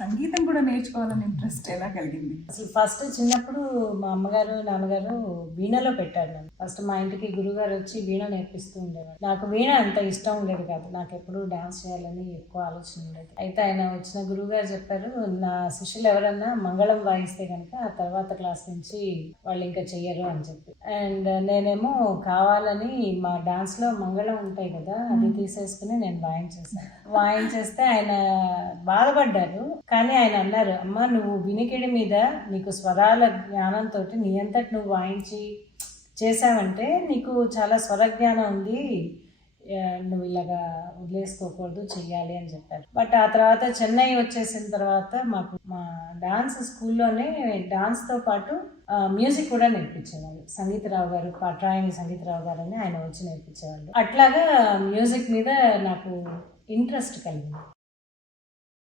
సంగీతం కూడా నేర్చుకోవాలని ఇంట్రెస్ట్ ఎలా కలిగింది? అసలు ఫస్ట్ చిన్నప్పుడు మా అమ్మగారు నాన్నగారు వీణలో పెట్టారు నన్ను. ఫస్ట్ మా ఇంటికి గురుగారు వచ్చి వీణ నేర్పిస్తూ ఉండేవారు. నాకు వీణ అంత ఇష్టం ఉండేది కాదు, నాకు ఎప్పుడు డాన్స్ చేయాలని ఎక్కువ ఆలోచన ఉండేది. అయితే ఆయన వచ్చిన గురుగారు చెప్పారు, నా శిష్యులు ఎవరన్నా మంగళం వాయిస్తే కనుక ఆ తర్వాత క్లాస్ నుంచి వాళ్ళు ఇంకా చెయ్యరు అని చెప్పి. అండ్ నేనేమో కావాలని మా డాన్స్ లో మంగళం ఉంటాయి కదా, అది తీసేసుకుని నేను వాయించేస్తే ఆయన బాధపడ్డారు. కానీ ఆయన అన్నారు, అమ్మ నువ్వు వినికిడి మీద నీకు స్వరాల జ్ఞానంతో నీ అంతటి నువ్వు వాయించి చేసావంటే నీకు చాలా స్వర జ్ఞానం ఉంది, నువ్వు ఇలాగా వదిలేసుకోకూడదు, చెయ్యాలి అని చెప్పారు. బట్ ఆ తర్వాత చెన్నై వచ్చేసిన తర్వాత మాకు మా డాన్స్ స్కూల్లోనే డాన్స్తో పాటు మ్యూజిక్ కూడా నేర్పించేవాళ్ళు. సంగీతరావు గారు, పట్రాయని సంగీతరావు గారు అని ఆయన వచ్చి నేర్పించేవాళ్ళు. అట్లాగా మ్యూజిక్ మీద నాకు ఇంట్రెస్ట్ కలిగింది.